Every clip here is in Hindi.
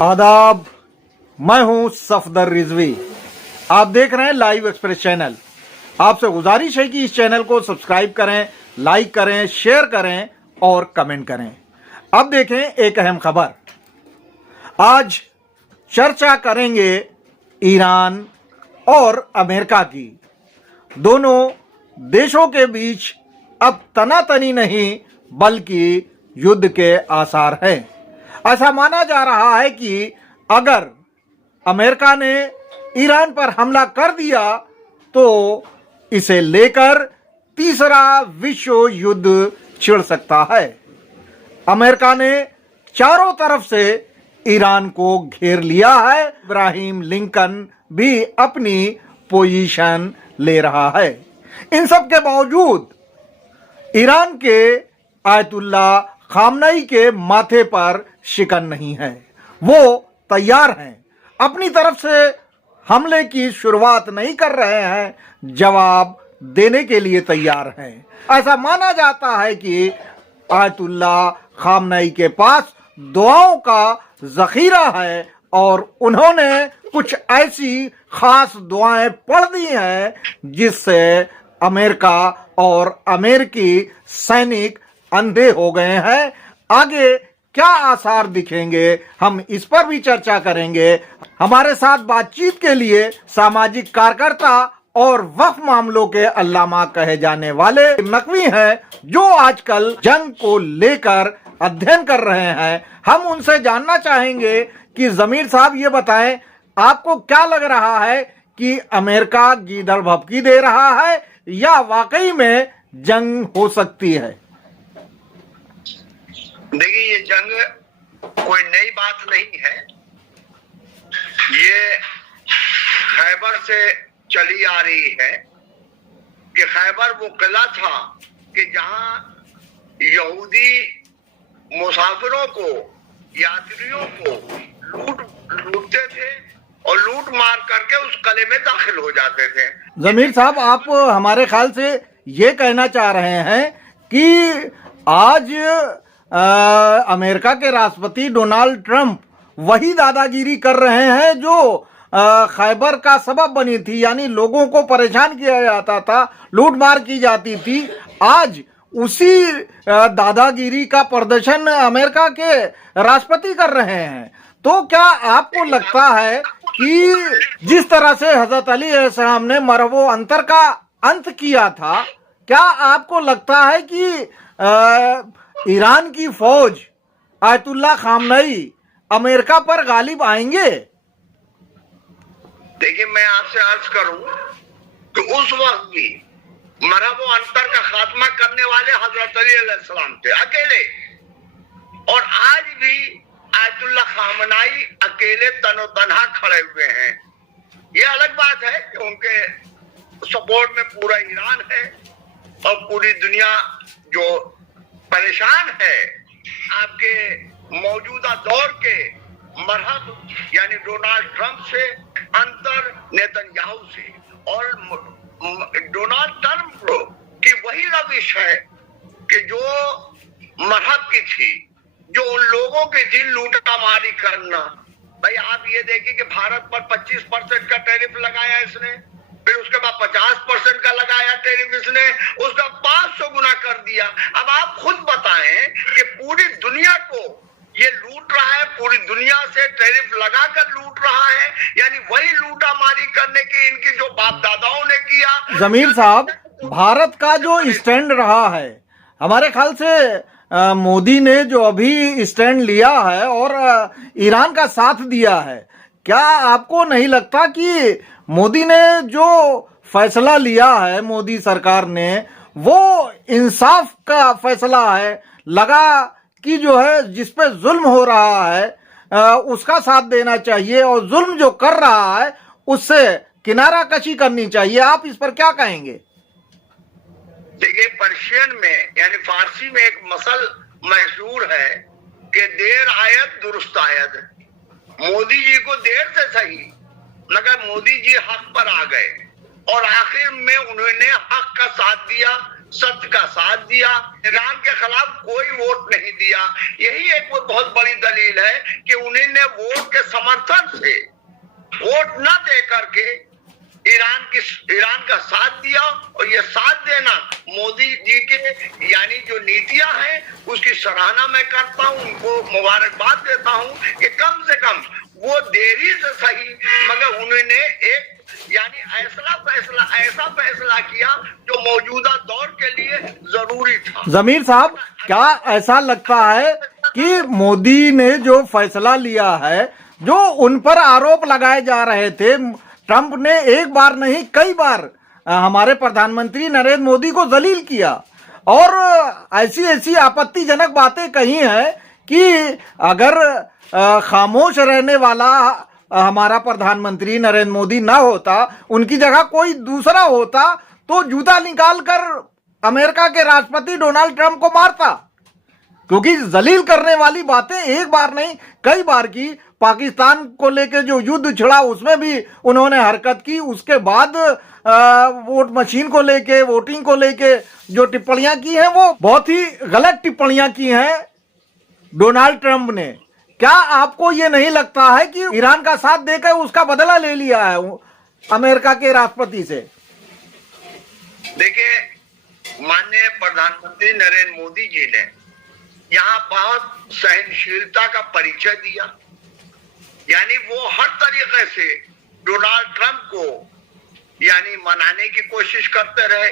आदाब, मैं हूं सफदर रिजवी। आप देख रहे हैं लाइव एक्सप्रेस चैनल। आपसे गुजारिश है कि इस चैनल को सब्सक्राइब करें, लाइक करें, शेयर करें और कमेंट करें। अब देखें एक अहम खबर। आज चर्चा करेंगे ईरान और अमेरिका की। दोनों देशों के बीच अब तनातनी नहीं बल्कि युद्ध के आसार हैं। ऐसा माना जा रहा है कि अगर अमेरिका ने ईरान पर हमला कर दिया तो इसे लेकर तीसरा विश्व युद्ध छिड़ सकता है। अमेरिका ने चारों तरफ से ईरान को घेर लिया है। इब्राहिम लिंकन भी अपनी पोजीशन ले रहा है। इन सब के बावजूद ईरान के आयतुल्ला खामनई के माथे पर शिकन नहीं है। वो तैयार हैं, अपनी तरफ से हमले की शुरुआत नहीं कर रहे हैं, जवाब देने के लिए तैयार हैं। ऐसा माना जाता है कि आयतुल्ला खामनई के पास दुआओं का जखीरा है और उन्होंने कुछ ऐसी खास दुआएं पढ़ दी हैं जिससे अमेरिका और अमेरिकी सैनिक अंधे हो गए हैं। आगे क्या आसार दिखेंगे, हम इस पर भी चर्चा करेंगे। हमारे साथ बातचीत के लिए सामाजिक कार्यकर्ता और वक्फ मामलों के अल्लामा कहे जाने वाले नकवी हैं, जो आजकल जंग को लेकर अध्ययन कर रहे हैं। हम उनसे जानना चाहेंगे कि जमीर साहब ये बताएं, आपको क्या लग रहा है कि अमेरिका गीदड़ भभकी दे रहा है या वाकई में जंग हो सकती है? देखिए, ये जंग कोई नई बात नहीं है। ये खैबर से चली आ रही है कि खैबर वो किला था कि जहां यहूदी मुसाफिरों को, यात्रियों को लूटते थे और लूट मार करके उस किले में दाखिल हो जाते थे। जमीर साहब, आप हमारे ख्याल से ये कहना चाह रहे हैं कि आज अमेरिका के राष्ट्रपति डोनाल्ड ट्रंप वही दादागिरी कर रहे हैं जो खैबर का सबब बनी थी, यानी लोगों को परेशान किया जाता था, लूटमार की जाती थी। आज उसी दादागिरी का प्रदर्शन अमेरिका के राष्ट्रपति कर रहे हैं। तो क्या आपको लगता है कि जिस तरह से हजरत अली अलैहिस्सलाम ने मरवो अंतर का अंत किया था, क्या आपको लगता है कि ईरान की फौज आयतुल्ला खामनई अमेरिका पर गालिब आएंगे? देखिए, मैं आपसे अर्ज करूं कि उस वक्त भी मरहब अंतर का खात्मा करने वाले हजरत अली अलैहिस्सलाम थे अकेले, और आज भी आयतुल्ला खामनई अकेले तनो तनहा खड़े हुए हैं। ये अलग बात है कि उनके सपोर्ट में पूरा ईरान है और पूरी दुनिया जो परेशान है आपके मौजूदा दौर के मरहब यानी डोनाल्ड ट्रंप से, अंतर नेतन्याहू से, और डोनाल्ड ट्रंप की वही रविश है कि जो मरहब की थी, जो उन लोगों के दिल लूटामारी करना। भाई आप ये देखिए कि भारत पर 25% का टैरिफ लगाया इसने, फिर उसके बाद 50% का लगाया टैरिफ इसने, उसका 500 गुना कर दिया। अब आप खुद बताएं कि पूरी दुनिया को ये लूट रहा है, पूरी दुनिया से टैरिफ लगाकर लूट रहा है, यानी वही लूटामारी करने की इनकी जो बाप दादाओं ने किया। जमीर साहब, भारत का जो स्टैंड रहा है, हमारे ख्याल से मोदी ने जो अभी स्टैंड लिया है और ईरान का साथ दिया है, क्या आपको नहीं लगता कि मोदी ने जो फैसला लिया है, मोदी सरकार ने, वो इंसाफ का फैसला है? लगा कि जो है जिस पे जुल्म हो रहा है उसका साथ देना चाहिए और जुल्म जो कर रहा है उससे किनारा कशी करनी चाहिए। आप इस पर क्या कहेंगे? देखिए, पर्शियन में यानी फारसी में एक मसल मशहूर है कि देर आयत दुरुस्त आयत। मोदी जी को देर से सही, मगर मोदी जी हक पर आ गए और आखिर में उन्होंने हक का साथ दिया, सत्य का साथ दिया, ईरान के खिलाफ कोई वोट नहीं दिया। यही एक बहुत बड़ी दलील है कि उन्होंने वोट के समर्थन से, वोट न दे करके ईरान का साथ दिया। और ये साथ देना मोदी जी के यानी जो नीतियां हैं उसकी सराहना मैं करता हूं, उनको मुबारकबाद देता हूं कि कम से कम वो देरी से सही मगर उन्होंने एक यानी ऐसा फैसला किया जो मौजूदा दौर के लिए जरूरी था। जमीर साहब, क्या ऐसा लगता है कि मोदी ने जो फैसला लिया है, जो उन पर आरोप लगाए जा रहे थे, ट्रंप ने एक बार नहीं कई बार हमारे प्रधानमंत्री नरेंद्र मोदी को जलील किया और ऐसी ऐसी आपत्तिजनक बातें कही हैं कि अगर खामोश रहने वाला हमारा प्रधानमंत्री नरेंद्र मोदी ना होता, उनकी जगह कोई दूसरा होता तो जूता निकाल कर अमेरिका के राष्ट्रपति डोनाल्ड ट्रंप को मारता, क्योंकि जलील करने वाली बातें एक बार नहीं कई बार की। पाकिस्तान को लेके जो युद्ध छिड़ा उसमें भी उन्होंने हरकत की। उसके बाद वोट मशीन को लेके, वोटिंग को लेके जो टिप्पणियां की हैं वो बहुत ही गलत टिप्पणियां की हैं डोनाल्ड ट्रंप ने। क्या आपको ये नहीं लगता है कि ईरान का साथ देकर उसका बदला ले लिया है अमेरिका के राष्ट्रपति से? देखिए, माननीय प्रधानमंत्री नरेंद्र मोदी जी ने यहाँ बहुत सहनशीलता का परिचय दिया, यानी वो हर तरीके से डोनाल्ड ट्रंप को यानी मनाने की कोशिश करते रहे।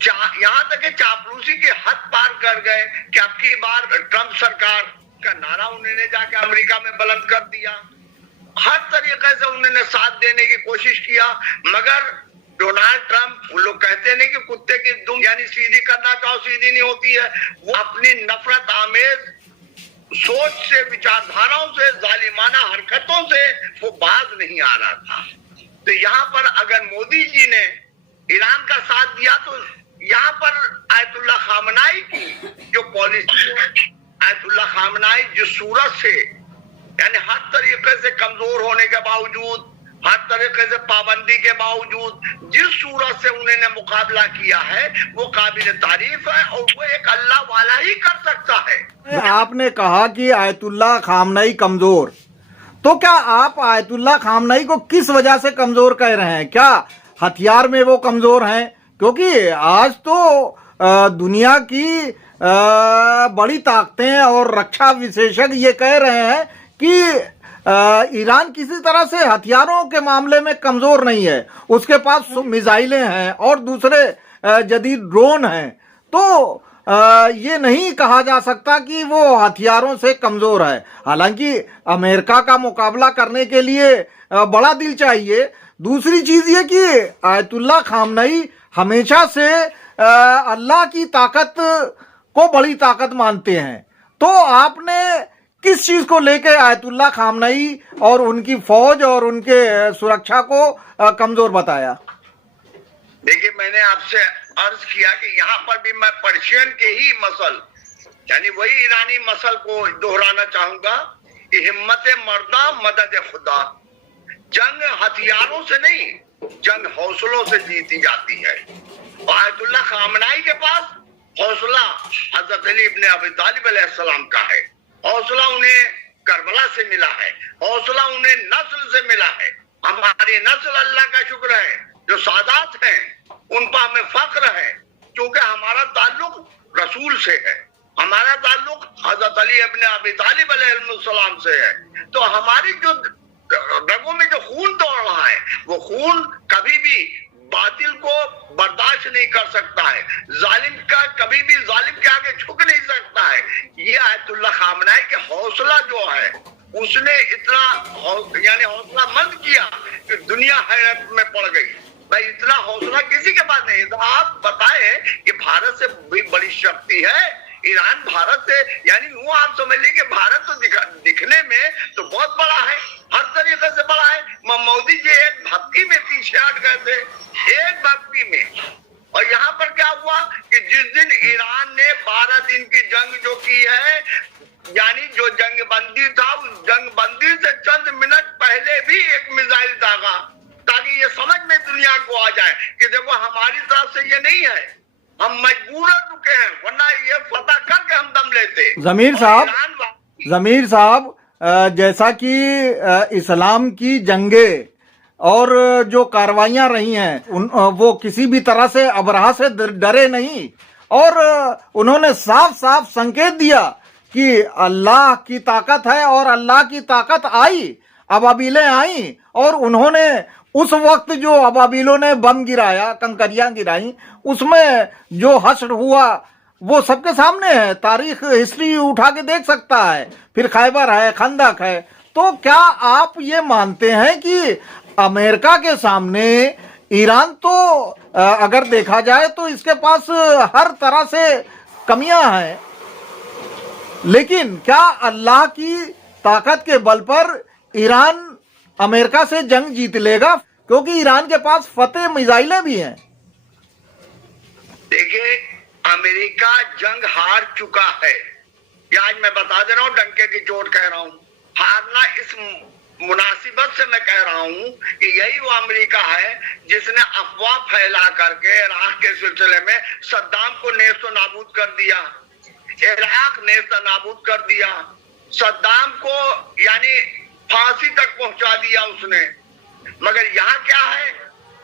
यहाँ तक कि चापलूसी के हद पार कर गए कि अब की बार ट्रंप सरकार का नारा उन्होंने जाके अमेरिका में बुलंद कर दिया। हर तरीके से उन्होंने साथ देने की कोशिश किया, मगर डोनाल्ड ट्रंप, वो लोग कहते नहीं कि कुत्ते की दुम यानी सीधी करना चाहो सीधी नहीं होती है, वो अपनी नफरत आमेज सोच से, विचारधाराओं से, जालिमाना हरकतों से वो बाज नहीं आ रहा था। तो यहाँ पर अगर मोदी जी ने ईरान का साथ दिया तो यहाँ पर आयतुल्लाह खामनाई की जो पॉलिसी है, आयतुल्लाह खामनाई जिस सूरत से यानी हर तरीके से कमजोर होने के बावजूद, हर तरीके से पाबंदी के बावजूद जिस सूरत से उन्होंने मुकाबला किया है वो काबिल तारीफ है और वो एक अल्लाह वाला ही कर सकता है। आपने कहा कि आयतुल्लाह खामनई कमजोर, तो क्या आप आयतुल्लाह खामनई को किस वजह से कमजोर कह रहे हैं? क्या हथियार में वो कमजोर हैं? क्योंकि आज तो दुनिया की बड़ी ताकतें और रक्षा विशेषज्ञ ये कह रहे हैं कि ईरान किसी तरह से हथियारों के मामले में कमजोर नहीं है, उसके पास मिसाइलें हैं और दूसरे जदीद ड्रोन हैं। तो ये नहीं कहा जा सकता कि वो हथियारों से कमजोर है। हालांकि अमेरिका का मुकाबला करने के लिए बड़ा दिल चाहिए। दूसरी चीज ये कि आयतुल्लाह खामनई हमेशा से अल्लाह की ताकत को बड़ी ताकत मानते हैं। तो आपने किस चीज को लेकर आयतुल्लाह खामनई और उनकी फौज और उनके सुरक्षा को कमजोर बताया? देखिए, मैंने आपसे अर्ज किया कि यहाँ पर भी मैं पर्शियन के ही मसल यानी वही ईरानी मसल को दोहराना चाहूंगा कि हिम्मत मर्दा मदद खुदा। जंग हथियारों से नहीं, जंग हौसलों से जीती जाती है। आयतुल्लाह खामनई के पास हौसला हजरत अली इब्ने अबी तालिब अलैहिस्सलाम का है, हौसला उन्हें करबला से मिला है, हौसला उन्हें नस्ल से मिला है। हमारी नस्ल अल्लाह का शुक्र है, जो सादात हैं उन पर हमें फख्र है, क्योंकि हमारा ताल्लुक रसूल से है, हमारा ताल्लुक हजरत अली इब्ने अबी तालिब अलैहिस्सलाम से है। तो हमारी जो रगों में जो खून दौड़ रहा है वो खून कभी भी बातिल को बर्दाश्त नहीं कर सकता है, जालिम का कभी भी जालिम के आगे झुक नहीं सकता है। ये आयतुल्लाह खामनई के हौसला जो है उसने इतना यानी हौसला मंद किया कि दुनिया हैरत में पड़ गई। भाई, इतना हौसला किसी के पास नहीं। तो आप बताएं कि भारत से भी बड़ी शक्ति है ईरान, भारत से यानी वो आप समझ लीजिए कि भारत तो दिखने में तो बहुत बड़ा है, हर तरीके से बड़ा है। मोदी जी एक भक्ति में पीछे हट गए थे, एक भक्ति में। और यहाँ पर क्या हुआ कि जिस दिन ईरान ने 12 दिन की जंग जो की है, यानी जो जंग बंदी था, उस जंग बंदी से चंद मिनट पहले भी एक मिसाइल दागा ताकि ये समझ में दुनिया को आ जाए कि देखो हमारी तरफ से ये नहीं है, हम मजबूरन रुके हैं, वरना ये फतह करके हम दम लेते। ज़मीर साहब, जैसा कि इस्लाम की जंगें और जो कार्रवाइयां रही हैं वो किसी भी तरह से अबरहा से डरे नहीं, और उन्होंने साफ साफ संकेत दिया कि अल्लाह की ताकत है, और अल्लाह की ताकत आई, अबाबीलें आई, और उन्होंने उस वक्त जो अबाबीलों ने बम गिराया, कंकरियां गिराई, उसमें जो हश्र हुआ वो सबके सामने है, तारीख हिस्ट्री उठा के देख सकता है। फिर खैबर है, खंदक है। तो क्या आप ये मानते हैं कि अमेरिका के सामने ईरान तो अगर देखा जाए तो इसके पास हर तरह से कमियां हैं, लेकिन क्या अल्लाह की ताकत के बल पर ईरान अमेरिका से जंग जीत लेगा? क्योंकि ईरान के पास फतेह मिसाइलें भी हैं। देखिए, अमेरिका जंग हार चुका है, ये आज मैं बता दे रहा हूं, डंके की चोट कह रहा हूं। हारना इस मुनासिबत से मैं कह रहा हूं कि यही वो अमेरिका है जिसने अफवाह फैला करके इराक के सिलसिले में सद्दाम को नेस्त नाबूद कर दिया, इराक नेस्त नाबूद कर दिया, सद्दाम को यानी फांसी तक पहुंचा दिया उसने। मगर यहाँ क्या है,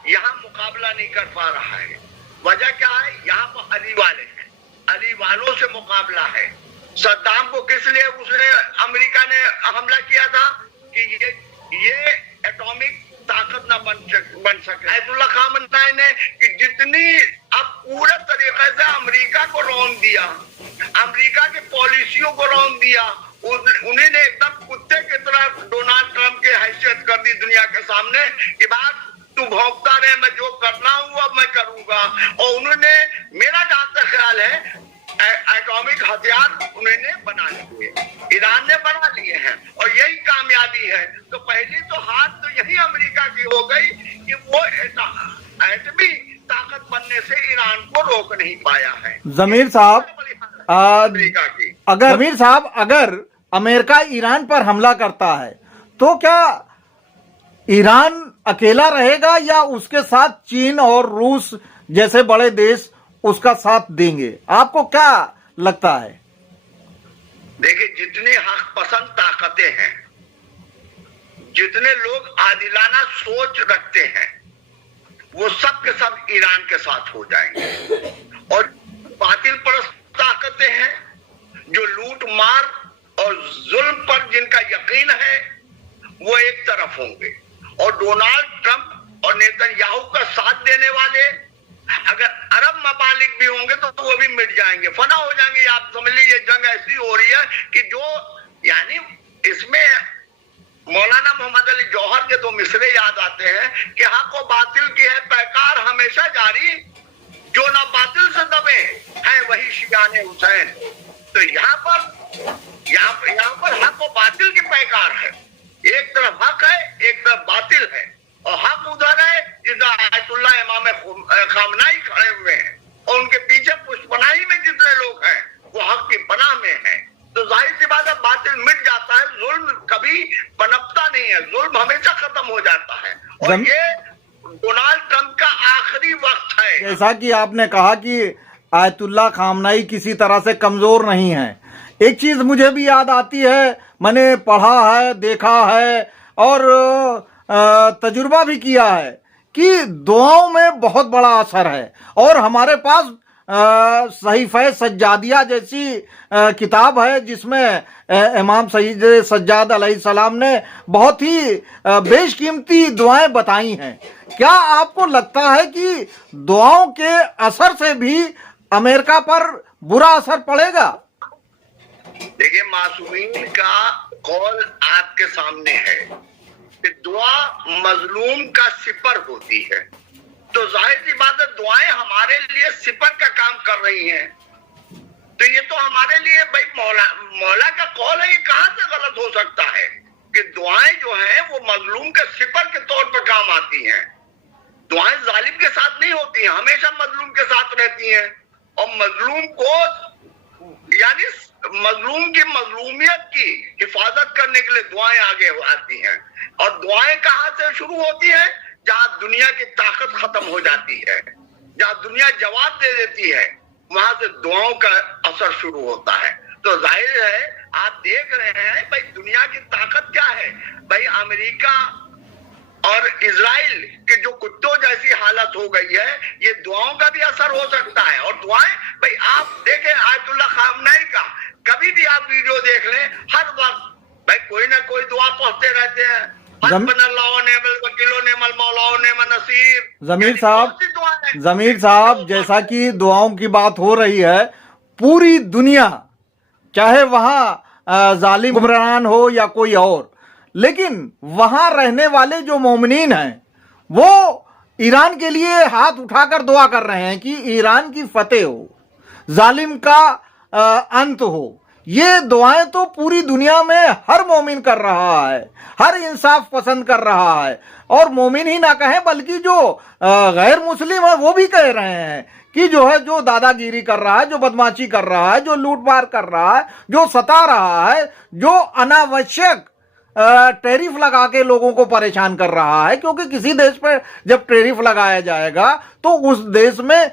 यहाँ मुकाबला नहीं कर पा रहा है। वजह क्या है, यहाँ पर अली वाले हैं, अली वालों से मुकाबला है। सद्दाम को किस लिए उसने अमेरिका ने हमला किया था कि ये एटॉमिक ताकत न बन सके। आयतुल्लाह खामेनी ने कि जितनी अब पूरे तरीके से अमेरिका को रौंद दिया, अमेरिका की पॉलिसियों को रौंद दिया, उन्हीं ने एकदम कुत्ते की तरह डोनाल्ड ट्रंप की हैसियत कर दी दुनिया के सामने कि बात तू भौंकता रहे, मैं जो करना हूं अब मैं करूंगा। और उन्होंने, मेरा जहां तक ख्याल है, एटॉमिक हथियार उन्होंने बना लिए, ईरान ने बना लिए हैं, और यही कामयाबी है। तो पहली तो हाथ तो यही अमेरिका की हो गई कि वो एटमी ताकत बनने से ईरान को रोक नहीं पाया है। ज़मीर साहब, अगर अमेरिका ईरान पर हमला करता है तो क्या ईरान अकेला रहेगा या उसके साथ चीन और रूस जैसे बड़े देश उसका साथ देंगे? आपको क्या लगता है? देखिए, जितनी हक पसंद ताकतें हैं, जितने लोग आदिलाना सोच रखते हैं, वो सब के सब ईरान के साथ हो जाएंगे। और बातिल परस्त ताकतें हैं जो लूट मार और जुल्म पर जिनका यकीन है, वो एक तरफ होंगे। और डोनाल्ड ट्रंप और नेतन्याहू का साथ देने वाले अगर अरब ममालिक भी होंगे तो वो भी मिट जाएंगे, फना हो जाएंगे। आप समझ लीजिए, जंग ऐसी हो रही है कि जो यानी इसमें मौलाना मोहम्मद अली जौहर के दो मिसरे याद आते हैं कि हक व बातिल की है पैकार हमेशा जारी, जो ना बातिल से दबे है वही शियाने हुसैन। तो यहाँ पर हक व बातिल की पैकार है, एक तरफ हक है, एक तरफ बातिल है। और हक उधर है जिधर आयतुल्लाह इमाम खामनाई खड़े हुए हैं, और उनके पीछे पुष्पनाही में जितने लोग हैं वो हक की पनाह में हैं। तो जाहिर सी बात है, बातिल मिट जाता है, जुल्म कभी पनपता नहीं है, जुल्म हमेशा खत्म हो जाता है। और ये डोनाल्ड ट्रंप का आखिरी वक्त है। जैसा कि आपने कहा कि आयतुल्लाह खामनाई किसी तरह से कमजोर नहीं है, एक चीज मुझे भी याद आती है, मैंने पढ़ा है, देखा है और तजुर्बा भी किया है कि दुआओं में बहुत बड़ा असर है। और हमारे पास सहीफ़े सज्जादिया जैसी किताब है जिसमें इमाम सईद सज्जाद अलैहिस्सलाम ने बहुत ही बेशकीमती दुआएं बताई हैं। क्या आपको लगता है कि दुआओं के असर से भी अमेरिका पर बुरा असर पड़ेगा? देखिए, मासूमीन का कौल आपके सामने है कि दुआ मजलूम का सिपर होती है। तो जाहिर सी बात है, दुआएं हमारे लिए सिपर का काम कर रही हैं। तो ये तो हमारे लिए भाई मौला का कौल है, ये कहां से गलत हो सकता है कि दुआएं जो हैं वो मजलूम के सिपर के तौर पर काम आती हैं। दुआएं जालिम के साथ नहीं होती हैं, हमेशा मजलूम के साथ रहती हैं। और मजलूम को यानी मजलूम की मजलूमियत की हिफाजत करने के लिए दुआएं आगे आती हैं। और दुआएं कहां से शुरू होती हैं? जहां दुनिया की ताकत खत्म हो जाती है, जहां दुनिया जवाब दे देती है, वहां से दुआओं का असर शुरू होता है। तो जाहिर है आप देख रहे हैं भाई दुनिया की ताकत क्या है। भाई अमेरिका और इजराइल के जो कुत्तों जैसी हालत हो गई है, ये दुआओं का भी असर हो सकता है। और दुआएं भाई आप देखें आयतुल्ला खामनेई का कभी भी आप वीडियो देख लें, हर वक्त भाई कोई ना कोई दुआ पहुंचते रहते हैं। जमीर साहब जैसा कि दुआओं की बात हो रही है, पूरी दुनिया चाहे वहां जालिम हुक्मरान हो या कोई और, लेकिन वहां रहने वाले जो मोमिनीन हैं वो ईरान के लिए हाथ उठाकर दुआ कर रहे हैं कि ईरान की फतेह हो, जालिम का अंत हो। ये दुआएं तो पूरी दुनिया में हर मोमिन कर रहा है, हर इंसाफ पसंद कर रहा है। और मोमिन ही ना कहें बल्कि जो गैर मुस्लिम है वो भी कह रहे हैं कि जो है जो दादागिरी कर रहा है, जो बदमाशी कर रहा है, जो लूटमार कर रहा है, जो सता रहा है, जो अनावश्यक टैरिफ लगा के लोगों को परेशान कर रहा है, क्योंकि किसी देश पर जब टैरिफ लगाया जाएगा तो उस देश में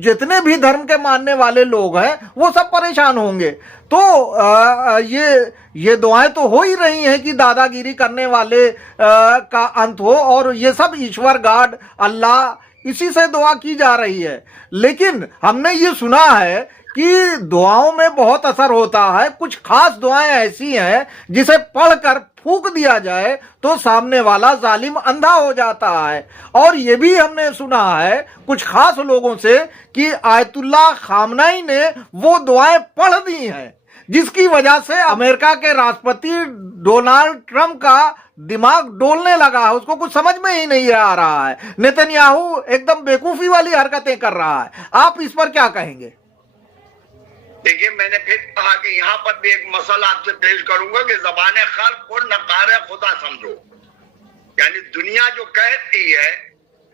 जितने भी धर्म के मानने वाले लोग हैं वो सब परेशान होंगे। तो ये दुआएं तो हो ही रही हैं कि दादागिरी करने वाले का अंत हो, और ये सब ईश्वर गॉड अल्लाह इसी से दुआ की जा रही है। लेकिन हमने ये सुना है कि दुआओं में बहुत असर होता है। कुछ खास दुआएं ऐसी हैं जिसे पढ़कर फूंक दिया जाए तो सामने वाला जालिम अंधा हो जाता है। और ये भी हमने सुना है कुछ खास लोगों से कि आयतुल्ला खामनेई ने वो दुआएं पढ़ दी हैं, जिसकी वजह से अमेरिका के राष्ट्रपति डोनाल्ड ट्रंप का दिमाग डोलने लगा है। उसको कुछ समझ में ही नहीं आ रहा है। नेतन्याहू एकदम बेवकूफी वाली हरकतें कर रहा है। आप इस पर क्या कहेंगे? देखिए मैंने फिर कहा कि यहाँ पर भी एक मसला आपसे पेश करूंगा कि ज़बाने खल्क़ को नकार खुदा समझो। यानी दुनिया जो कहती है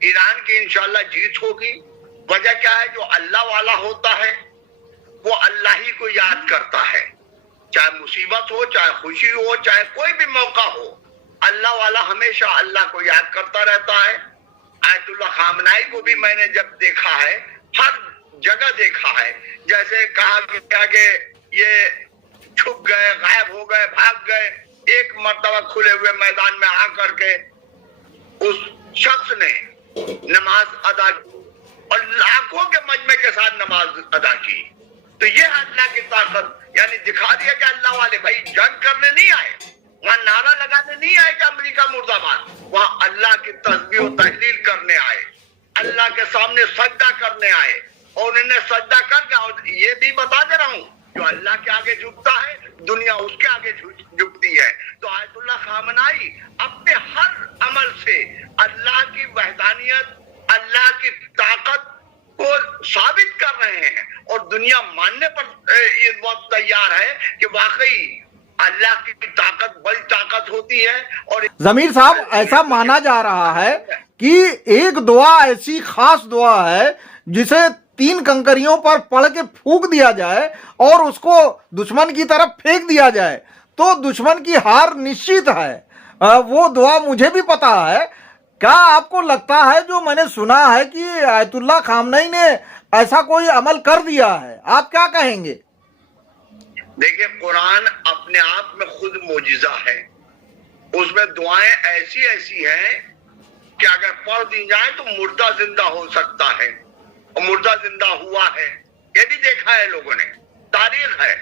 ईरान की इंशाल्लाह जीत होगी। वजह क्या है? जो अल्लाह वाला होता है वो अल्लाह ही को याद करता है, चाहे मुसीबत हो, चाहे खुशी हो, चाहे कोई भी मौका हो, अल्लाह वाला हमेशा अल्लाह को याद करता रहता है। आयतुल्ला खामनेई को भी मैंने जब देखा है, हर जगह देखा है, जैसे कहा कि ये छुप गए, गायब हो गए, भाग गए, एक मर्तबा खुले हुए मैदान में आकर के उस शख्स ने नमाज अदा की और लाखों के मजमे के साथ नमाज अदा की। तो ये अल्लाह की ताकत, यानी दिखा दिया कि अल्लाह वाले भाई जंग करने नहीं आए, वहां नारा लगाने नहीं आए कि अमेरिका मुर्दाबाद, वहां अल्लाह की तस्बीह और तहलील करने आए, अल्लाह के सामने सजदा करने आए। और उन्होंने सजदा करके, और ये भी बता दे रहा हूं, जो अल्लाह के आगे झुकता है दुनिया उसके आगे झुकती है। तो आयतुल्ला खामनेई अपने हर अमल से अल्लाह की वहदानियत, अल्लाह की ताकत को साबित कर रहे हैं और दुनिया मानने पर ये बहुत तैयार है कि वाकई अल्लाह की ताकत बड़ी ताकत होती है। और जमीर साहब ऐसा माना जा रहा है कि एक दुआ ऐसी खास दुआ है जिसे 3 कंकरियों पर पढ़ के फूंक दिया जाए और उसको दुश्मन की तरफ फेंक दिया जाए तो दुश्मन की हार निश्चित है। वो दुआ मुझे भी पता है। क्या आपको लगता है, जो मैंने सुना है कि आयतुल्ला खामनेई ने ऐसा कोई अमल कर दिया है, आप क्या कहेंगे? देखिए कुरान अपने आप में खुद मोजिजा है। उसमें दुआएं ऐसी ऐसी हैं कि अगर पढ़ दी जाए तो मुर्दा जिंदा हो सकता है, और मुर्दा जिंदा हुआ है, ये भी देखा है लोगों ने, तारीख है।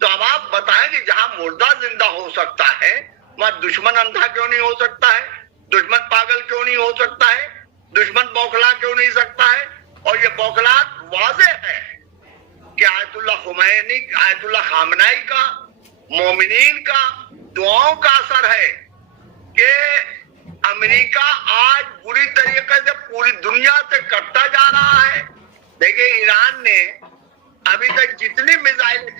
तो अब आप बताएं कि जहां मुर्दा जिंदा हो सकता है वहां दुश्मन अंधा क्यों नहीं हो सकता है? दुश्मन पागल क्यों नहीं हो सकता है? दुश्मन बौखला क्यों नहीं सकता है? और ये बौखलाहट वाज़ेह है कि आयतुल्ला खामनेई का, मोमिनीन का दुआओं का असर है कि अमेरिका आज बुरी तरीके से पूरी दुनिया से कटता जा रहा है। देखिए ईरान ने अभी तक जितनी मिसाइलें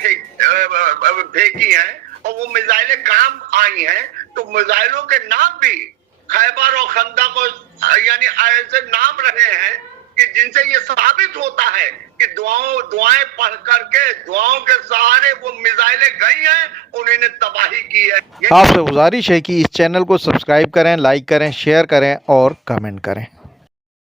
फेंकी हैं और वो मिसाइलें काम आई हैं, तो मिसाइलों के नाम भी खैबर और खंदक यानी ऐसे नाम रहे हैं कि जिनसे ये साबित होता है कि दुआएं पढ़ करके, दुआओं के सहारे वो मिसाइलें गई हैं, उन्होंने तबाही की है। आपसे गुजारिश है कि इस चैनल को सब्सक्राइब करें, लाइक करें, शेयर करें और कमेंट करें।